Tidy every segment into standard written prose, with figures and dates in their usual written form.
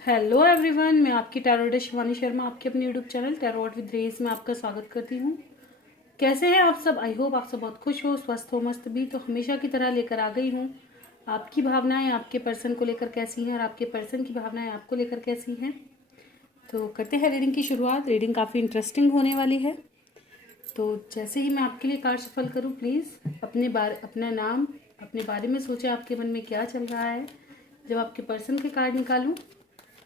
Hello everyone, मैं आपकी tarot Shivani Sharma आपके अपने यूट्यूब चैनल टैरोट विद रेज में आपका स्वागत करती हूँ। कैसे हैं आप सब? आई होप आप सब बहुत खुश हो, स्वस्थ हो, मस्त भी। तो हमेशा की तरह लेकर आ गई हूँ आपकी भावनाएं आपके पर्सन को लेकर कैसी हैं और आपके पर्सन की भावनाएं आपको लेकर कैसी हैं। तो करते हैं रीडिंग की शुरुआत। रीडिंग काफ़ी इंटरेस्टिंग होने वाली है। तो जैसे ही मैं आपके लिए कार्ड शफल करूँ, प्लीज़ अपना नाम, अपने बारे में सोचें आपके मन में क्या चल रहा है। जब आपके पर्सन के कार्ड निकालूं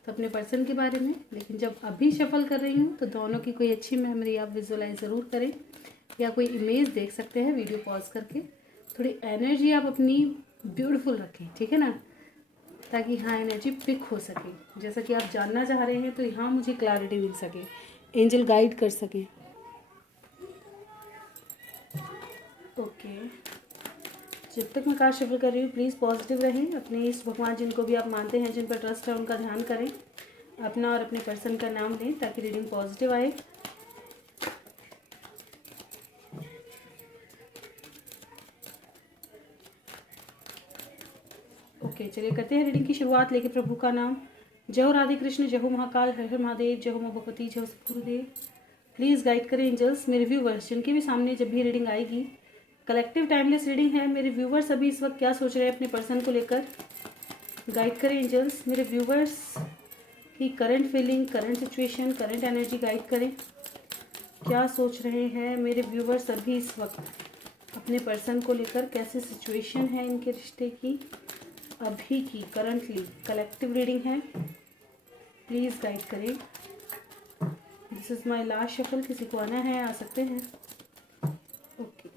तो अपने पर्सन के बारे में, लेकिन जब अभी शफल कर रही हूँ तो दोनों की कोई अच्छी मेमोरी आप विजुअलाइज ज़रूर करें या कोई इमेज देख सकते हैं वीडियो पॉज करके। थोड़ी एनर्जी आप अपनी ब्यूटीफुल रखें, ठीक है ना, ताकि हाँ एनर्जी पिक हो सके। जैसा कि आप जानना चाह रहे हैं तो यहाँ मुझे क्लैरिटी मिल सके, एंजल गाइड कर सके। ओके, जब तक मैं कार्ड शफल कर रही हूँ प्लीज़ पॉजिटिव रहें। अपने इस भगवान जिनको भी आप मानते हैं, जिन पर ट्रस्ट है, उनका ध्यान करें। अपना और अपने पर्सन का नाम लें ताकि रीडिंग पॉजिटिव आए। ओके, चलिए करते हैं रीडिंग की शुरुआत। लेके प्रभु का नाम। जय हो राधे कृष्ण, जय हो महाकाल, हर हर महादेव, जय हो माँ भगवती, जय हो सतगुरुदेव। प्लीज़ गाइड करें एंजल्स मेरे व्यूवर्स जिनके भी सामने जब भी रीडिंग आएगी। कलेक्टिव टाइमलेस रीडिंग है। मेरे व्यूवर्स अभी इस वक्त क्या सोच रहे हैं अपने पर्सन को लेकर, गाइड करें एंजल्स मेरे व्यूवर्स की current feeling, current situation, current energy guide करें। क्या सोच रहे हैं मेरे व्यूवर्स अभी इस वक्त अपने पर्सन को लेकर, कैसी सिचुएशन है इनके रिश्ते की अभी की, करंटली। कलेक्टिव रीडिंग है, प्लीज़ गाइड करें। This is my last shuffle. किसी को आना है आ सकते हैं। ओके,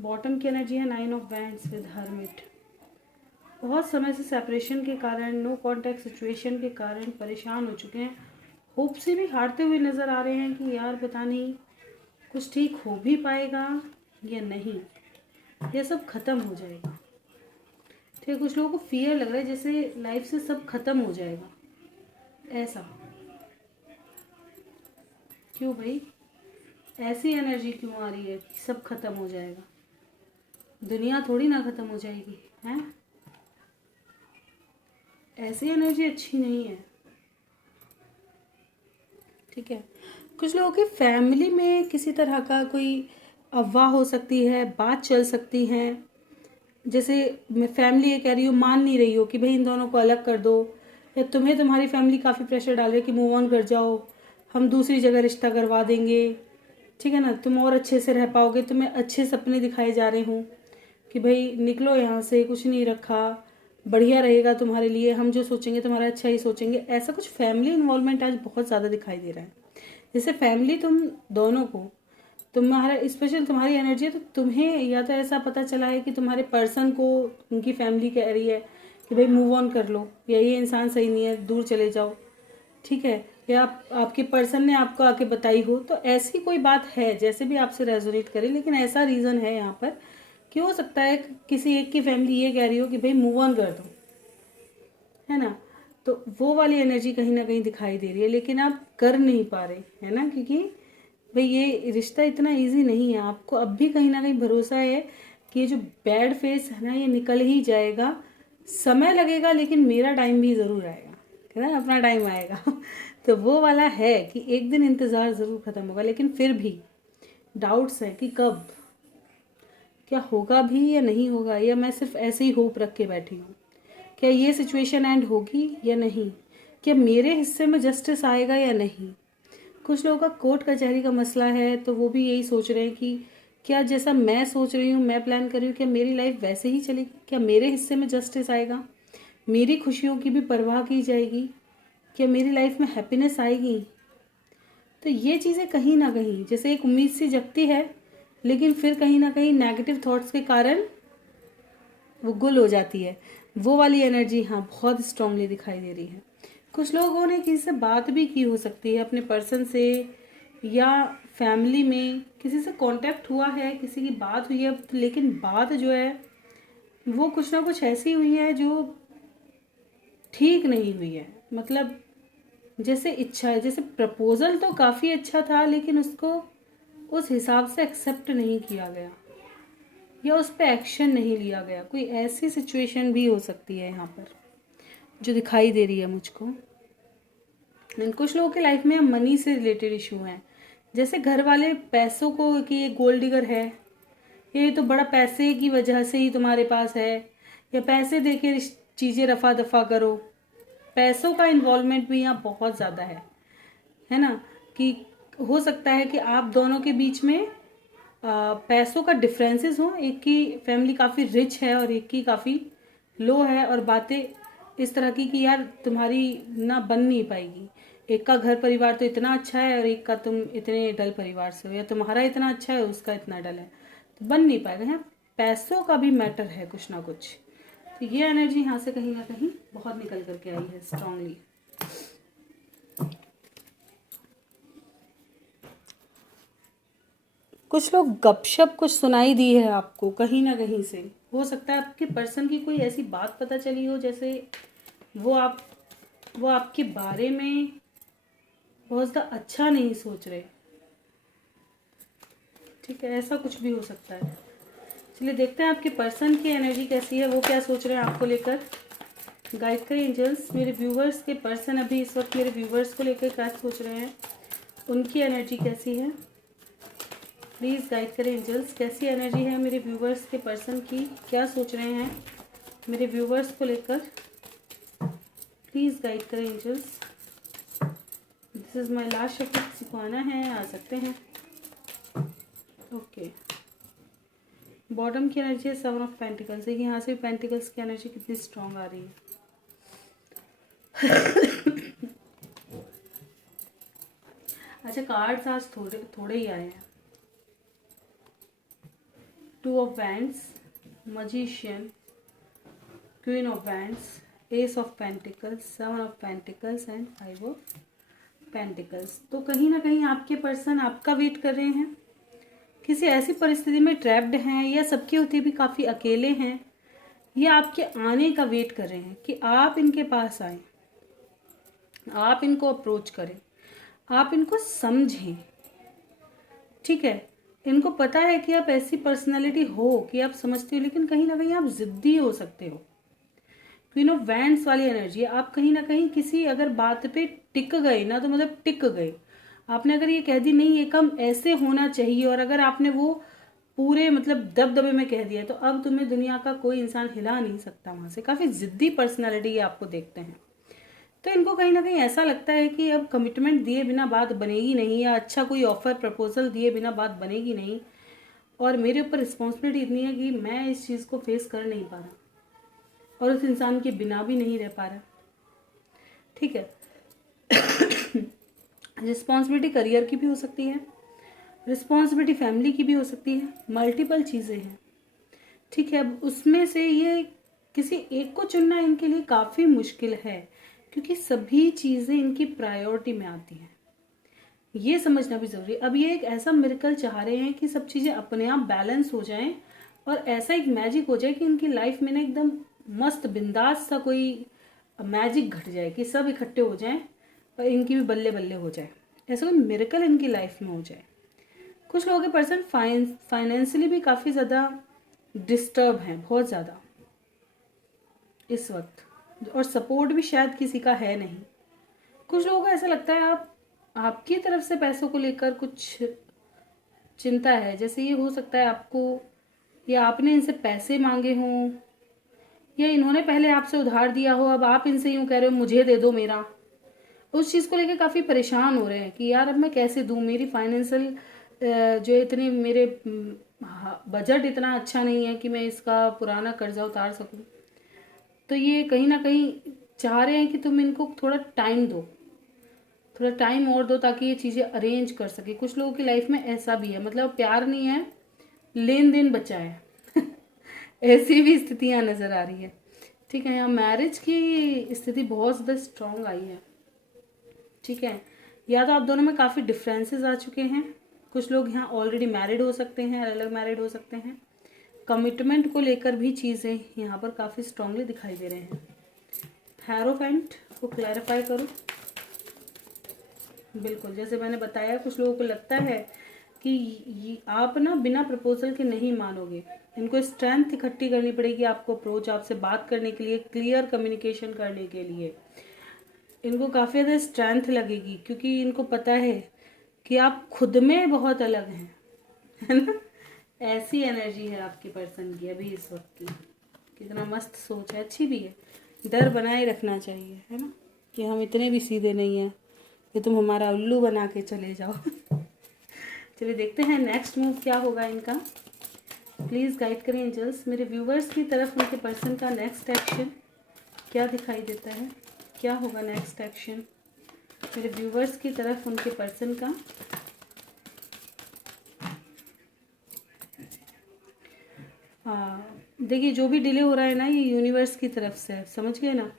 बॉटम की एनर्जी है 9 ऑफ वैंड्स विद हर्मिट। बहुत समय से सेपरेशन के कारण, नो कॉन्टैक्ट सिचुएशन के कारण परेशान हो चुके हैं। होप से भी हारते हुए नज़र आ रहे हैं कि यार पता नहीं कुछ ठीक हो भी पाएगा या नहीं, यह सब ख़त्म हो जाएगा। ठीक, कुछ लोगों को फियर लग रहा है जैसे लाइफ से सब खत्म हो जाएगा। ऐसा क्यों भाई? ऐसी एनर्जी क्यों आ रही है कि सब खत्म हो जाएगा? दुनिया थोड़ी ना खत्म हो जाएगी, हैं? ऐसी एनर्जी अच्छी नहीं है, ठीक है। कुछ लोगों की फैमिली में किसी तरह का कोई अफवाह हो सकती है, बात चल सकती है। जैसे मैं फैमिली ये कह रही हूँ, मान नहीं रही हो कि भाई इन दोनों को अलग कर दो, या तुम्हें तुम्हारी फैमिली काफ़ी प्रेशर डाल रही है कि मूव ऑन कर जाओ, हम दूसरी जगह रिश्ता करवा देंगे, ठीक है ना, तुम और अच्छे से रह पाओगे, तुम्हें अच्छे सपने दिखाए जा रहे हों कि भाई निकलो यहाँ से, कुछ नहीं रखा, बढ़िया रहेगा तुम्हारे लिए, हम जो सोचेंगे तुम्हारा अच्छा ही सोचेंगे। ऐसा कुछ फैमिली इन्वॉल्वमेंट आज बहुत ज़्यादा दिखाई दे रहा है। जैसे फैमिली तुम दोनों को, तुम्हारा स्पेशल तुम्हारी एनर्जी है, तो तुम्हें या तो ऐसा पता चला है कि तुम्हारे पर्सन को उनकी फैमिली कह रही है कि भाई मूव ऑन कर लो, या ये इंसान सही नहीं है, दूर चले जाओ, ठीक है, या आपके पर्सन ने आपको आके बताई हो। तो ऐसी कोई बात है, जैसे भी आपसे रेजोनेट करे, लेकिन ऐसा रीज़न है यहाँ पर कि हो सकता है किसी एक की फैमिली ये कह रही हो कि भाई मूव ऑन कर दो, है ना। तो वो वाली एनर्जी कहीं ना कहीं दिखाई दे रही है, लेकिन आप कर नहीं पा रहे, है ना, क्योंकि भाई ये रिश्ता इतना इजी नहीं है। आपको अब भी कहीं ना कहीं भरोसा है कि ये जो बैड फेस है ना, ये निकल ही जाएगा। समय लगेगा लेकिन मेरा टाइम भी ज़रूर आएगा, है ना, अपना टाइम आएगा। तो वो वाला है कि एक दिन इंतज़ार ज़रूर ख़त्म होगा, लेकिन फिर भी डाउट्स है कि कब, क्या होगा भी या नहीं होगा, या मैं सिर्फ ऐसे ही होप रख के बैठी हूँ। क्या ये सिचुएशन एंड होगी या नहीं, क्या मेरे हिस्से में जस्टिस आएगा या नहीं। कुछ लोगों का कोर्ट कचहरी का मसला है, तो वो भी यही सोच रहे हैं कि क्या जैसा मैं सोच रही हूँ, मैं प्लान कर रही हूँ, क्या मेरी लाइफ वैसे ही चलेगी, क्या मेरे हिस्से में जस्टिस आएगा, मेरी खुशियों की भी परवाह की जाएगी, क्या मेरी लाइफ में हैप्पीनेस आएगी। तो ये चीज़ें कहीं ना कहीं जैसे एक उम्मीद सी जगती है, लेकिन फिर कहीं ना कहीं नेगेटिव थॉट्स के कारण वो गुल हो जाती है। वो वाली एनर्जी हाँ बहुत स्ट्रांगली दिखाई दे रही है। कुछ लोगों ने किसी से बात भी की हो सकती है, अपने पर्सन से, या फैमिली में किसी से कांटेक्ट हुआ है, किसी की बात हुई है, लेकिन बात जो है वो कुछ ना कुछ ऐसी हुई है जो ठीक नहीं हुई है। मतलब जैसे इच्छा है, जैसे प्रपोजल तो काफ़ी अच्छा था लेकिन उसको उस हिसाब से एक्सेप्ट नहीं किया गया, या उस पर एक्शन नहीं लिया गया। कोई ऐसी सिचुएशन भी हो सकती है यहाँ पर। जो दिखाई दे रही है मुझको। कुछ लोगों के लाइफ में मनी से रिलेटेड इशू हैं, जैसे घर वाले पैसों को कि ये गोल्ड डिगर है, ये तो बड़ा पैसे की वजह से ही तुम्हारे पास है, या पैसे दे के चीज़ें रफा दफा करो। पैसों का इन्वॉल्वमेंट भी यहाँ बहुत ज़्यादा है ना, कि हो सकता है कि आप दोनों के बीच में पैसों का डिफरेंसेस हो, एक की फैमिली काफ़ी रिच है और एक की काफ़ी लो है, और बातें इस तरह की कि यार तुम्हारी ना बन नहीं पाएगी, एक का घर परिवार तो इतना अच्छा है और एक का तुम इतने डल परिवार से हो, या तुम्हारा इतना अच्छा है उसका इतना डल है, तो बन नहीं पाएगा। यहाँ पैसों का भी मैटर है कुछ ना कुछ, तो ये एनर्जी यहाँ से कहीं ना कहीं बहुत निकल करके आई है स्ट्रांगली। कुछ लोग गपशप कुछ सुनाई दी है आपको कहीं ना कहीं से, हो सकता है आपके पर्सन की कोई ऐसी बात पता चली हो, जैसे वो आपके बारे में बहुत ज़्यादा अच्छा नहीं सोच रहे। ठीक है, ऐसा कुछ भी हो सकता है। चलिए देखते हैं आपके पर्सन की एनर्जी कैसी है, वो क्या सोच रहे हैं आपको लेकर। गाइड करें एंजल्स, मेरे व्यूवर्स के पर्सन अभी इस वक्त मेरे व्यूवर्स को लेकर क्या सोच रहे हैं, उनकी एनर्जी कैसी है। प्लीज़ गाइड करें एंजल्स, कैसी एनर्जी है मेरे व्यूवर्स के पर्सन की, क्या सोच रहे हैं मेरे व्यूवर्स को लेकर। प्लीज़ गाइड करें angels. This is my last shift, किसी को आना है आ सकते हैं। ओके, बॉटम की एनर्जी है 7 ऑफ पेंटिकल्स, देखिए यहाँ से पेंटिकल्स की एनर्जी कितनी स्ट्रांग आ रही है। अच्छा, कार्ड्स आज थोड़े ही आए हैं। 2 of wands, magician, queen of wands, S of pentacles, 7 of pentacles and 5 of pentacles. तो कहीं ना कहीं आपके पर्सन आपका वेट कर रहे हैं, किसी ऐसी परिस्थिति में ट्रैप्ड हैं, या सबके होते भी काफ़ी अकेले हैं, या आपके आने का वेट कर रहे हैं कि आप इनके पास आए, आप इनको अप्रोच करें, आप इनको समझें। ठीक है, इनको पता है कि आप ऐसी पर्सनालिटी हो कि आप समझते हो, लेकिन कहीं ना कहीं आप जिद्दी हो सकते हो। क्वीन ऑफ वैंड्स वाली एनर्जी, आप कहीं ना कहीं किसी अगर बात पे टिक गए ना, तो मतलब टिक गए, आपने अगर ये कह दी नहीं ये काम ऐसे होना चाहिए, और अगर आपने वो पूरे मतलब दबदबे में कह दिया, तो अब तुम्हें दुनिया का कोई इंसान हिला नहीं सकता वहां से। काफी जिद्दी पर्सनालिटी ये आपको देखते हैं, तो इनको कहीं ना कहीं ऐसा लगता है कि अब कमिटमेंट दिए बिना बात बनेगी नहीं, या अच्छा कोई ऑफर प्रपोजल दिए बिना बात बनेगी नहीं, और मेरे ऊपर रिस्पॉन्सिबिलिटी इतनी है कि मैं इस चीज़ को फेस कर नहीं पा रहा, और उस इंसान के बिना भी नहीं रह पा रहा। ठीक है, रिस्पॉन्सिबिलिटी करियर की भी हो सकती है, रिस्पॉन्सिबिलिटी फैमिली की भी हो सकती है, मल्टीपल चीज़ें हैं। ठीक है, अब उसमें से ये किसी एक को चुनना इनके लिए काफ़ी मुश्किल है, क्योंकि सभी चीज़ें इनकी प्रायोरिटी में आती हैं, ये समझना भी ज़रूरी है। अब ये एक ऐसा मिरेकल चाह रहे हैं कि सब चीज़ें अपने आप बैलेंस हो जाएं, और ऐसा एक मैजिक हो जाए कि इनकी लाइफ में ना एकदम मस्त बिंदास सा कोई मैजिक घट जाए, कि सब इकट्ठे हो जाएं और इनकी भी बल्ले बल्ले हो जाए, ऐसा कोई मिरेकल इनकी लाइफ में हो जाए। कुछ लोगों के पर्सन फाइनेंशियली भी काफ़ी ज़्यादा डिस्टर्ब हैं, बहुत ज़्यादा इस वक्त, और सपोर्ट भी शायद किसी का है नहीं। कुछ लोगों को ऐसा लगता है आपकी तरफ से पैसों को लेकर कुछ चिंता है, जैसे ये हो सकता है आपको, या आपने इनसे पैसे मांगे हों, या इन्होंने पहले आपसे उधार दिया हो, अब आप इनसे यूं कह रहे हो मुझे दे दो मेरा, उस चीज़ को लेकर काफ़ी परेशान हो रहे हैं कि यार अब मैं कैसे दूं, मेरी फाइनेंशियल जो इतने मेरे बजट इतना अच्छा नहीं है कि मैं इसका पुराना कर्जा उतार सकूं। तो ये कहीं ना कहीं चाह रहे हैं कि तुम इनको थोड़ा टाइम दो, थोड़ा टाइम और दो, ताकि ये चीज़ें अरेंज कर सके। कुछ लोगों की लाइफ में ऐसा भी है, मतलब प्यार नहीं है, लेन देन बचा है ऐसी भी स्थितियां नजर आ रही है। ठीक है, यहाँ मैरिज की स्थिति बहुत ज़्यादा स्ट्रांग आई है। ठीक है, या तो आप दोनों में काफ़ी डिफरेंसेस आ चुके हैं, कुछ लोग यहाँ ऑलरेडी मैरिड हो सकते हैं, अलग मैरिड हो सकते हैं। कमिटमेंट को लेकर भी चीज़ें यहाँ पर काफ़ी स्ट्रांगली दिखाई दे रहे हैं। हैरोफेंट को क्लैरिफाई करो। बिल्कुल, जैसे मैंने बताया, कुछ लोगों को लगता है कि आप ना बिना प्रपोजल के नहीं मानोगे। इनको स्ट्रेंथ इकट्ठी करनी पड़ेगी आपको, अप्रोच आपसे बात करने के लिए, क्लियर कम्युनिकेशन करने के लिए। इनको काफ़ी ज़्यादा स्ट्रेंथ लगेगी क्योंकि इनको पता है कि आप खुद में बहुत अलग हैं, है ना। ऐसी एनर्जी है आपके पर्सन की अभी इस वक्त की। कितना मस्त सोच है, अच्छी भी है। डर बनाए रखना चाहिए, है ना, कि हम इतने भी सीधे नहीं हैं कि तुम हमारा उल्लू बना के चले जाओ। चलिए देखते हैं नेक्स्ट मूव क्या होगा इनका। प्लीज़ गाइड करें एंजल्स, मेरे व्यूवर्स की तरफ उनके पर्सन का नेक्स्ट एक्शन क्या दिखाई देता है, क्या होगा नेक्स्ट एक्शन मेरे व्यूवर्स की तरफ उनके पर्सन का। हाँ देखिए, जो भी डिले हो रहा है ना, ये यूनिवर्स की तरफ से है, समझ गए ना।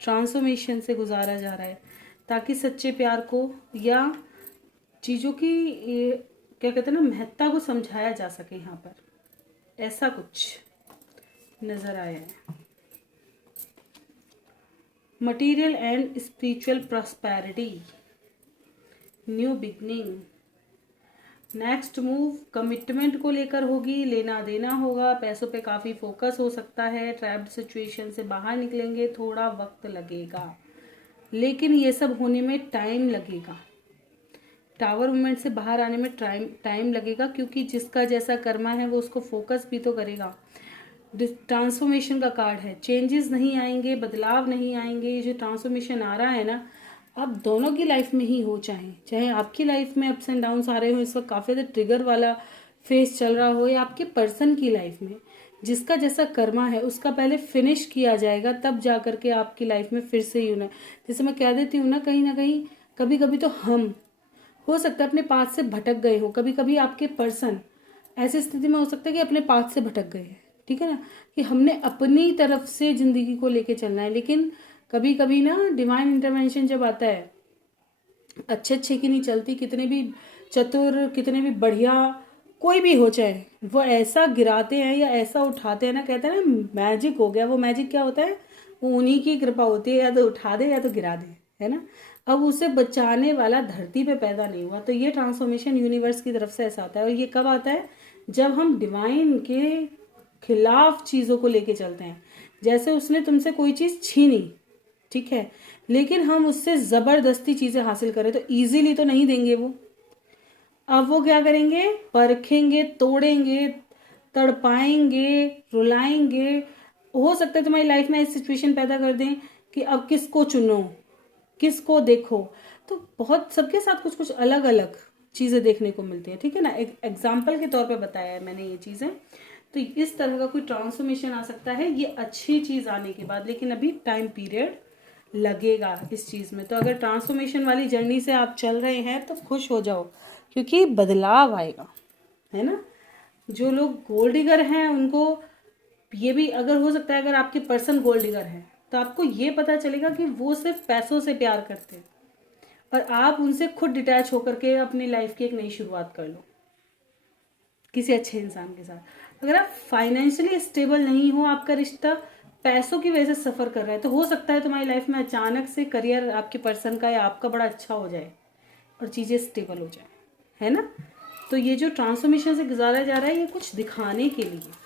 ट्रांसफॉर्मेशन से गुजारा जा रहा है ताकि सच्चे प्यार को या चीज़ों की क्या कहते हैं ना, महत्ता को समझाया जा सके यहाँ पर। ऐसा कुछ नज़र आया है। Material and spiritual prosperity, new beginning. Next move commitment को लेकर होगी, लेना देना होगा, पैसों पे काफ़ी फोकस हो सकता है, ट्रैप्ड सिचुएशन से बाहर निकलेंगे, थोड़ा वक्त लगेगा लेकिन ये सब होने में टाइम लगेगा। टावर मूवमेंट से बाहर आने में टाइम लगेगा क्योंकि जिसका जैसा कर्मा है वो उसको फोकस भी तो करेगा। ट्रांसफॉर्मेशन का कार्ड है, चेंजेस नहीं आएंगे, बदलाव नहीं आएंगे। ये जो ट्रांसफॉर्मेशन आ रहा है ना, आप दोनों की लाइफ में ही हो, चाहे चाहे आपकी लाइफ में अप्स एंड डाउन्स आ रहे हो, इस वक्त काफ़ी ज़्यादा ट्रिगर वाला फेस चल रहा हो, या आपके पर्सन की लाइफ में जिसका जैसा कर्मा है उसका पहले फिनिश किया जाएगा, तब जा करके आपकी लाइफ में फिर से यूं है। जैसे मैं कह देती हूँ ना, कहीं कभी कभी तो हम हो सकता है अपने पाथ से भटक गए हो, कभी कभी आपके पर्सन ऐसी स्थिति में हो सकता है कि अपने पाथ से भटक गए हैं, ठीक है ना, कि हमने अपनी तरफ से जिंदगी को लेके चलना है। लेकिन कभी कभी ना डिवाइन इंटरवेंशन जब आता है, अच्छे अच्छे की नहीं चलती, कितने भी चतुर, कितने भी बढ़िया कोई भी हो, चाहे वो ऐसा गिराते हैं या ऐसा उठाते हैं ना, कहते हैं ना मैजिक हो गया। वो मैजिक क्या होता है, वो उन्हीं की कृपा होती है, या तो उठा दे या तो गिरा दे, है ना। अब उसे बचाने वाला धरती पे पैदा नहीं हुआ। तो ये ट्रांसफॉर्मेशन यूनिवर्स की तरफ से ऐसा आता है। और ये कब आता है, जब हम डिवाइन के खिलाफ चीज़ों को लेके चलते हैं। जैसे उसने तुमसे कोई चीज़ छीनी, ठीक है, लेकिन हम उससे ज़बरदस्ती चीज़ें हासिल करें तो ईजीली तो नहीं देंगे वो। अब वो क्या करेंगे, परखेंगे, तोड़ेंगे, तड़पाएंगे, रुलाएंगे। हो सकता है तुम्हारी लाइफ में ऐसी सिचुएशन पैदा कर दें कि अब किसको चुनो, किसको देखो। तो बहुत सबके साथ कुछ कुछ अलग अलग चीज़ें देखने को मिलती है, ठीक है ना। एक एग्जाम्पल के तौर पे बताया है मैंने ये चीज़ें। तो इस तरह का कोई ट्रांसफॉर्मेशन आ सकता है ये अच्छी चीज़ आने के बाद, लेकिन अभी टाइम पीरियड लगेगा इस चीज़ में। तो अगर ट्रांसफॉर्मेशन वाली जर्नी से आप चल रहे हैं तो खुश हो जाओ, क्योंकि बदलाव आएगा, है ना। जो लोग गोल्ड डिगर हैं उनको ये भी अगर हो सकता है, अगर आपके पर्सन गोल्ड डिगर है तो आपको ये पता चलेगा कि वो सिर्फ पैसों से प्यार करते हैं, और आप उनसे खुद डिटैच होकर के अपनी लाइफ की एक नई शुरुआत कर लो किसी अच्छे इंसान के साथ। अगर आप फाइनेंशियली स्टेबल नहीं हो, आपका रिश्ता पैसों की वजह से सफ़र कर रहा है, तो हो सकता है तुम्हारी लाइफ में अचानक से करियर आपके पर्सन का या आपका बड़ा अच्छा हो जाए और चीज़ें स्टेबल हो जाए, है ना। तो ये जो ट्रांसफॉर्मेशन से गुजारा जा रहा है, ये कुछ दिखाने के लिए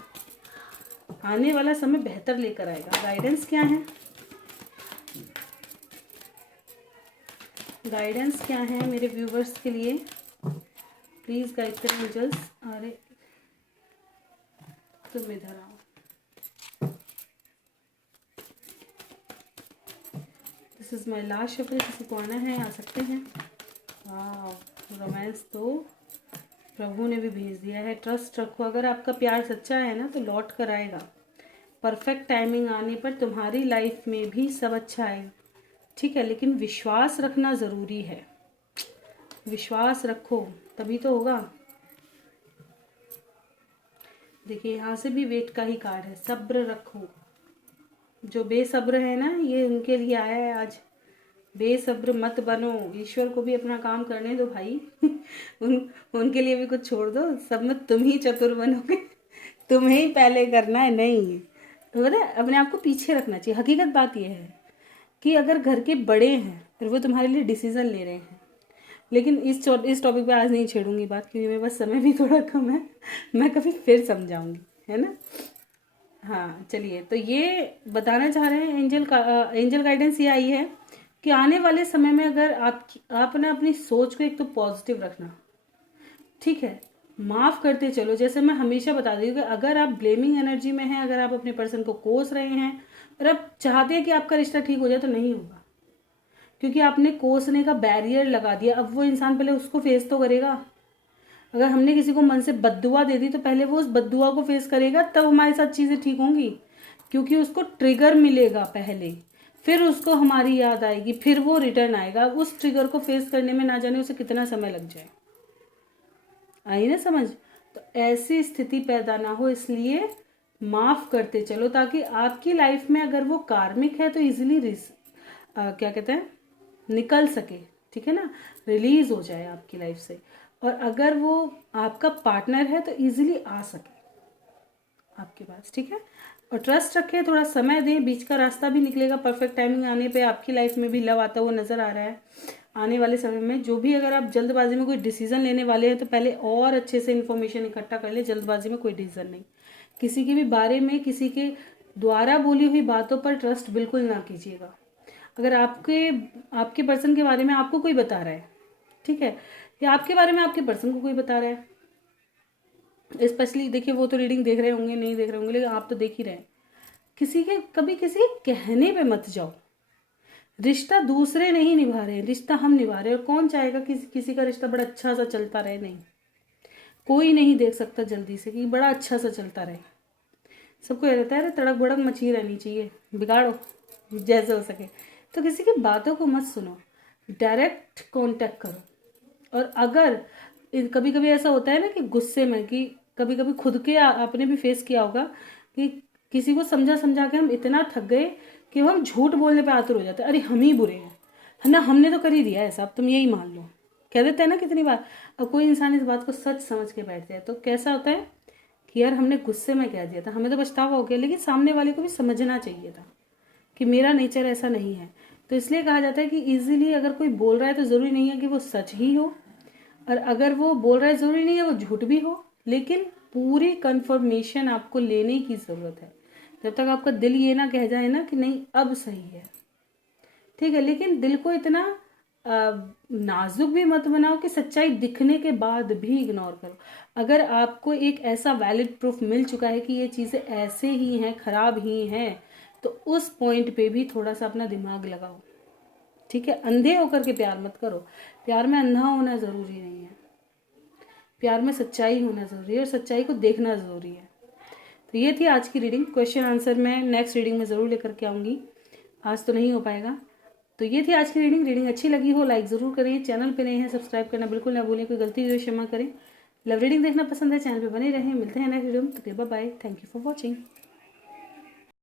आने वाला समय बेहतर लेकर आएगा। गाइडेंस क्या है, गाइडेंस क्या है मेरे व्यूवर्स के लिए, प्लीज़ गाइड करें एंजल्स। अरे तुम इधर आओ, this is my last shuffle. किसी को आना है आ सकते हैं। वाह, रोमांस तो प्रभु ने भी भेज दिया है। ट्रस्ट रखो, अगर आपका प्यार सच्चा है ना तो लौट कर आएगा। परफेक्ट टाइमिंग आने पर तुम्हारी लाइफ में भी सब अच्छा आएगा, ठीक है, लेकिन विश्वास रखना ज़रूरी है। विश्वास रखो तभी तो होगा। देखिए यहाँ से भी वेट का ही कार्ड है, सब्र रखो। जो बेसब्र है ना, ये उनके लिए आया है आज। बेसब्र मत बनो, ईश्वर को भी अपना काम करने दो भाई। उनके लिए भी कुछ छोड़ दो, सब में तुम ही चतुर बनोगे। तुम्हें ही पहले करना है, नहीं तो पता है, अपने आप को पीछे रखना चाहिए। हकीकत बात यह है कि अगर घर के बड़े हैं फिर वो तुम्हारे लिए डिसीजन ले रहे हैं, लेकिन इस टॉपिक पे आज नहीं छेड़ूंगी बात, क्योंकि मेरे पास समय भी थोड़ा कम है। मैं कभी फिर समझाऊंगी, है ना। हाँ चलिए, तो ये बताना चाह रहे हैं एंजल गाइडेंस ये आई है कि आने वाले समय में अगर आप ना अपनी सोच को एक तो पॉजिटिव रखना, ठीक है, माफ करते चलो। जैसे मैं हमेशा बता रही हूँ कि अगर आप ब्लेमिंग एनर्जी में हैं, अगर आप अपने पर्सन को कोस रहे हैं और आप चाहते हैं कि आपका रिश्ता ठीक हो जाए, तो नहीं होगा, क्योंकि आपने कोसने का बैरियर लगा दिया। अब वो इंसान पहले उसको फेस तो करेगा। अगर हमने किसी को मन से बद्दुआ दे दी तो पहले वो उस बद्दुआ को फेस करेगा, तब हमारे साथ चीज़ें ठीक होंगी, क्योंकि उसको ट्रिगर मिलेगा पहले, फिर उसको हमारी याद आएगी, फिर वो रिटर्न आएगा। उस ट्रिगर को फेस करने में ना जाने उसे कितना समय लग जाए। आई ना समझ। तो ऐसी स्थिति पैदा ना हो, इसलिए माफ करते चलो, ताकि आपकी लाइफ में अगर वो कार्मिक है तो इजीली क्या कहते हैं, निकल सके, ठीक है ना, रिलीज हो जाए आपकी लाइफ से। और अगर वो आपका पार्टनर है तो इजीली आ सके आपके पास, ठीक है। और ट्रस्ट रखें, थोड़ा समय दें, बीच का रास्ता भी निकलेगा। परफेक्ट टाइमिंग आने पे आपकी लाइफ में भी लव आता हुआ नजर आ रहा है आने वाले समय में। जो भी अगर आप जल्दबाजी में कोई डिसीजन लेने वाले हैं तो पहले और अच्छे से इन्फॉर्मेशन इकट्ठा कर ले। जल्दबाजी में कोई डिसीजन नहीं, किसी के भी बारे में किसी के द्वारा बोली हुई बातों पर ट्रस्ट बिल्कुल ना कीजिएगा। अगर आपके आपके पर्सन के बारे में आपको कोई बता रहा है, ठीक है, या आपके बारे में आपके पर्सन को कोई बता रहा है, स्पेशली देखिए, वो तो रीडिंग देख रहे होंगे, नहीं देख रहे होंगे, लेकिन आप तो देख ही रहे हैं। कभी किसी के कहने पे मत जाओ। रिश्ता दूसरे नहीं निभा रहे हैं, रिश्ता हम निभा रहे हैं। और कौन चाहेगा कि किसी का रिश्ता बड़ा अच्छा सा चलता रहे? नहीं, कोई नहीं देख सकता जल्दी से कि बड़ा अच्छा सा चलता रहे। सबको ये रहता है अरे तड़क भड़क मची रहनी चाहिए, बिगाड़ो जैसे हो सके। तो किसी की बातों को मत सुनो, डायरेक्ट कांटेक्ट करो। और अगर कभी कभी ऐसा होता है ना कि गुस्से में, कि कभी कभी खुद के आपने भी फेस किया होगा कि किसी को समझा समझा के हम इतना थक गए कि हम झूठ बोलने पे आतुर हो जाते हैं। अरे हम ही बुरे हैं, है ना, हमने तो कर ही दिया ऐसा, अब तुम यही मान लो, कह देते हैं ना कितनी बार। अब कोई इंसान इस बात को सच समझ के बैठ जाए तो कैसा होता है कि यार हमने गुस्से में कह दिया था, हमें तो पछतावा हो गया, लेकिन सामने वाले को भी समझना चाहिए था कि मेरा नेचर ऐसा नहीं है। तो इसलिए कहा जाता है कि इजीली अगर कोई बोल रहा है तो ज़रूरी नहीं है कि वो सच ही हो, और अगर वो बोल रहा है ज़रूरी नहीं है वो झूठ भी हो, लेकिन पूरी कंफर्मेशन आपको लेने की ज़रूरत है। जब तक आपका दिल ये ना कह जाए ना कि नहीं अब सही है, ठीक है, लेकिन दिल को इतना नाजुक भी मत बनाओ कि सच्चाई दिखने के बाद भी इग्नोर करो। अगर आपको एक ऐसा वैलिड प्रूफ मिल चुका है कि ये चीज़ें ऐसे ही हैं, खराब ही हैं, तो उस पॉइंट पे भी थोड़ा सा अपना दिमाग लगाओ, ठीक है। अंधे होकर के प्यार मत करो, प्यार में अंधा होना ज़रूरी नहीं है, प्यार में सच्चाई होना ज़रूरी है और सच्चाई को देखना ज़रूरी है। तो ये थी आज की रीडिंग। क्वेश्चन आंसर मैं नेक्स्ट रीडिंग में ज़रूर लेकर के आऊँगी, आज तो नहीं हो पाएगा। तो ये थी आज की रीडिंग अच्छी लगी हो लाइक ज़रूर करें, चैनल पे नए हैं सब्सक्राइब करना बिल्कुल ना भूलें, कोई गलती हो क्षमा करें। लव रीडिंग देखना पसंद है चैनल पे बने रहें, मिलते हैं नेक्स्ट वीडियो में, तो bye bye, thank you for watching.